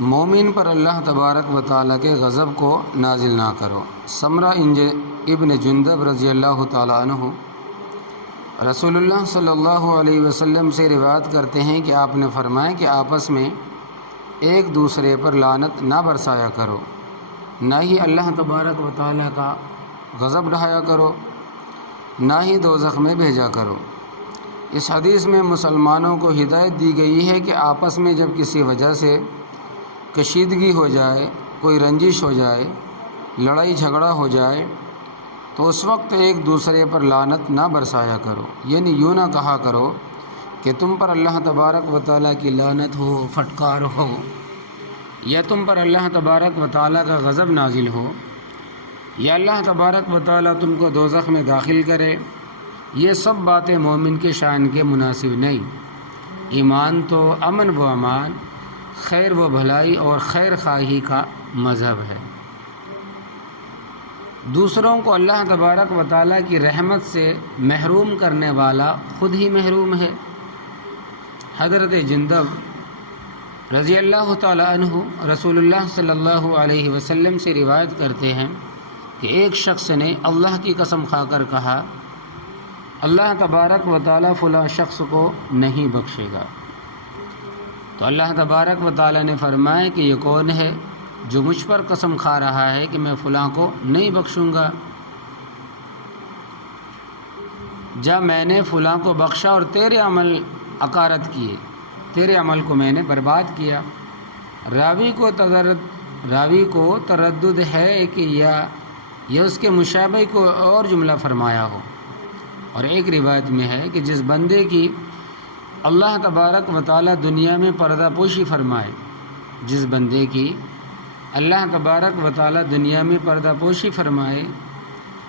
مومن پر اللہ تبارک و تعالیٰ کے غضب کو نازل نہ کرو۔ سمرہ ابن جندب رضی اللہ تعالیٰ عنہ رسول اللہ صلی اللہ علیہ وسلم سے روایت کرتے ہیں کہ آپ نے فرمایا کہ آپس میں ایک دوسرے پر لعنت نہ برسایا کرو، نہ ہی اللہ تبارک و تعالیٰ کا غضب ڈھایا کرو، نہ ہی دوزخ میں بھیجا کرو۔ اس حدیث میں مسلمانوں کو ہدایت دی گئی ہے کہ آپس میں جب کسی وجہ سے کشیدگی ہو جائے، کوئی رنجش ہو جائے، لڑائی جھگڑا ہو جائے تو اس وقت ایک دوسرے پر لعنت نہ برسایا کرو، یعنی یوں نہ کہا کرو کہ تم پر اللہ تبارک و تعالیٰ کی لعنت ہو، پھٹکار ہو، یا تم پر اللہ تبارک و تعالیٰ کا غضب نازل ہو، یا اللہ تبارک و تعالیٰ تم کو دوزخ میں داخل کرے۔ یہ سب باتیں مومن کے شان کے مناسب نہیں۔ ایمان تو امن و امان، خیر و بھلائی اور خیر خواہی کا مذہب ہے۔ دوسروں کو اللہ تبارک و تعالیٰ کی رحمت سے محروم کرنے والا خود ہی محروم ہے۔ حضرت جندب رضی اللہ تعالیٰ عنہ رسول اللہ صلی اللہ علیہ وسلم سے روایت کرتے ہیں کہ ایک شخص نے اللہ کی قسم کھا کر کہا، اللہ تبارک و تعالیٰ فلاں شخص کو نہیں بخشے گا۔ تو اللہ تبارک و تعالیٰ نے فرمایا کہ یہ کون ہے جو مجھ پر قسم کھا رہا ہے کہ میں فلاں کو نہیں بخشوں گا؟ جب میں نے فلاں کو بخشا اور تیرے عمل اکارت کیے، تیرے عمل کو میں نے برباد کیا۔ راوی کو تردد ہے کہ یا اس کے مشابہ کو اور جملہ فرمایا ہو، اور ایک روایت میں ہے کہ جس بندے کی اللہ تبارک و تعالیٰ دنیا میں پردہ پوشی فرمائے، جس بندے کی اللہ تبارک و تعالیٰ دنیا میں پردہ پوشی فرمائے،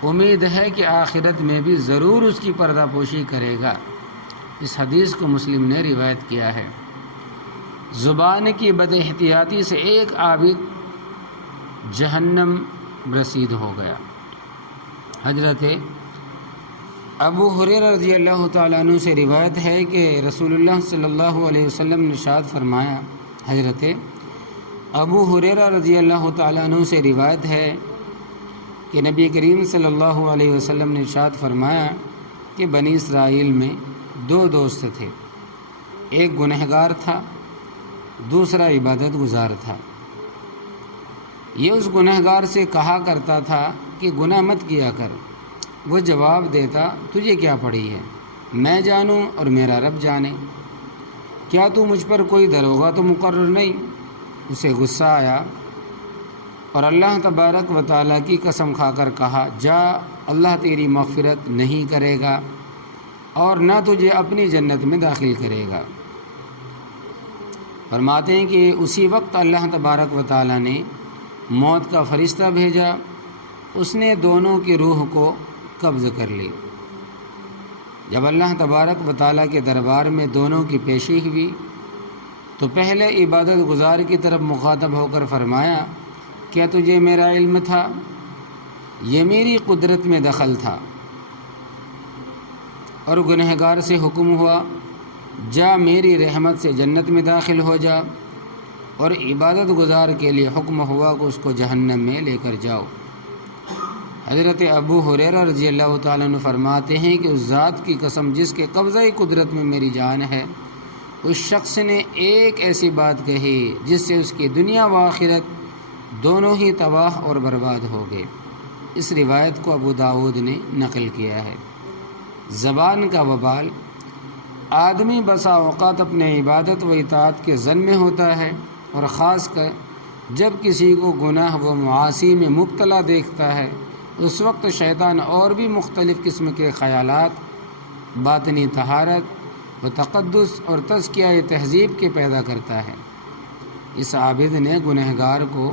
امید ہے کہ آخرت میں بھی ضرور اس کی پردہ پوشی کرے گا۔ اس حدیث کو مسلم نے روایت کیا ہے۔ زبان کی بد احتیاطی سے ایک عابد جہنم رسید ہو گیا۔ حضرت ابو ہریرہ رضی اللہ تعالیٰ عنہ سے روایت ہے کہ رسول اللہ صلی اللہ علیہ وسلم نے ارشاد فرمایا، حضرت ابو ہریرہ رضی اللہ تعالیٰ عنہ سے روایت ہے کہ نبی کریم صلی اللہ علیہ وسلم نے ارشاد فرمایا کہ بنی اسرائیل میں دو دوست تھے، ایک گنہگار تھا، دوسرا عبادت گزار تھا۔ یہ اس گنہگار سے کہا کرتا تھا کہ گناہ مت کیا کر۔ وہ جواب دیتا، تجھے کیا پڑی ہے، میں جانوں اور میرا رب جانے، کیا تو مجھ پر کوئی داروغہ تو مقرر نہیں؟ اسے غصہ آیا اور اللہ تبارک و تعالیٰ کی قسم کھا کر کہا، جا، اللہ تیری مغفرت نہیں کرے گا اور نہ تجھے اپنی جنت میں داخل کرے گا۔ فرماتے ہیں کہ اسی وقت اللہ تبارک و تعالیٰ نے موت کا فرشتہ بھیجا، اس نے دونوں کی روح کو قبض کر لی۔ جب اللہ تبارک و تعالیٰ کے دربار میں دونوں کی پیشی ہوئی تو پہلے عبادت گزار کی طرف مخاطب ہو کر فرمایا، کیا تجھے میرا علم تھا؟ یہ میری قدرت میں دخل تھا۔ اور گنہگار سے حکم ہوا، جا، میری رحمت سے جنت میں داخل ہو جا، اور عبادت گزار کے لیے حکم ہوا کہ اس کو جہنم میں لے کر جاؤ۔ حضرت ابو ہریرہ رضی اللہ تعالیٰ عنہ فرماتے ہیں کہ اس ذات کی قسم جس کے قبضہ قدرت میں میری جان ہے، اس شخص نے ایک ایسی بات کہی جس سے اس کی دنیا و آخرت دونوں ہی تباہ اور برباد ہو گئے۔ اس روایت کو ابو داؤد نے نقل کیا ہے۔ زبان کا وبال، آدمی بسا اوقات اپنے عبادت و اطاعت کے ظن میں ہوتا ہے، اور خاص کر جب کسی کو گناہ و معاصی میں مبتلا دیکھتا ہے، اس وقت شیطان اور بھی مختلف قسم کے خیالات باطنی طہارت و تقدس اور تزکیہ تہذیب کے پیدا کرتا ہے۔ اس عابد نے گنہگار کو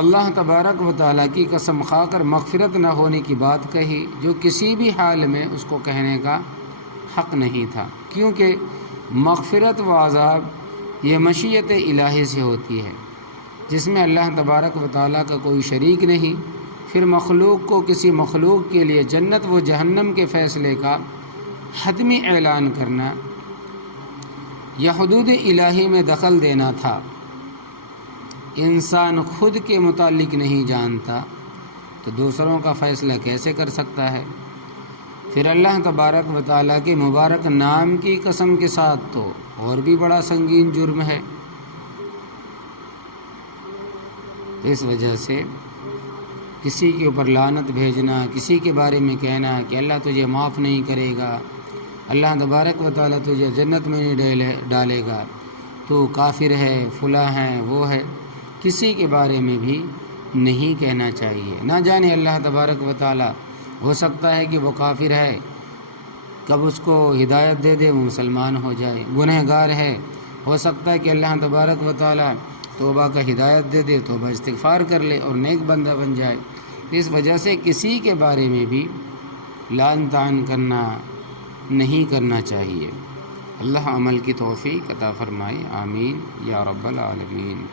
اللہ تبارک و تعالیٰ کی قسم کھا کر مغفرت نہ ہونے کی بات کہی، جو کسی بھی حال میں اس کو کہنے کا حق نہیں تھا، کیونکہ مغفرت و عذاب یہ مشیت الہی سے ہوتی ہے، جس میں اللہ تبارک و تعالیٰ کا کوئی شریک نہیں۔ پھر مخلوق کو کسی مخلوق کے لیے جنت و جہنم کے فیصلے کا حتمی اعلان کرنا یا حدود الہی میں دخل دینا تھا۔ انسان خود کے متعلق نہیں جانتا تو دوسروں کا فیصلہ کیسے کر سکتا ہے؟ پھر اللہ تبارک و تعالیٰ کے مبارک نام کی قسم کے ساتھ تو اور بھی بڑا سنگین جرم ہے۔ تو اس وجہ سے کسی کے اوپر لعنت بھیجنا، کسی کے بارے میں کہنا کہ اللہ تجھے معاف نہیں کرے گا، اللہ تبارک و تعالیٰ تجھے جنت میں نہیں ڈالے گا، تو کافر ہے، فلاں ہے، وہ ہے، کسی کے بارے میں بھی نہیں کہنا چاہیے۔ نہ جانے اللہ تبارک و تعالیٰ ہو سکتا ہے کہ وہ کافر ہے، کب اس کو ہدایت دے دے وہ مسلمان ہو جائے، گنہگار ہے، ہو سکتا ہے کہ اللہ تبارک و تعالیٰ توبہ کا ہدایت دے دے، توبہ استغفار کر لے اور نیک بندہ بن جائے۔ اس وجہ سے کسی کے بارے میں بھی لعن طعن کرنا نہیں کرنا چاہیے۔ اللہ عمل کی توفیق عطا فرمائے، آمین یا رب العالمین۔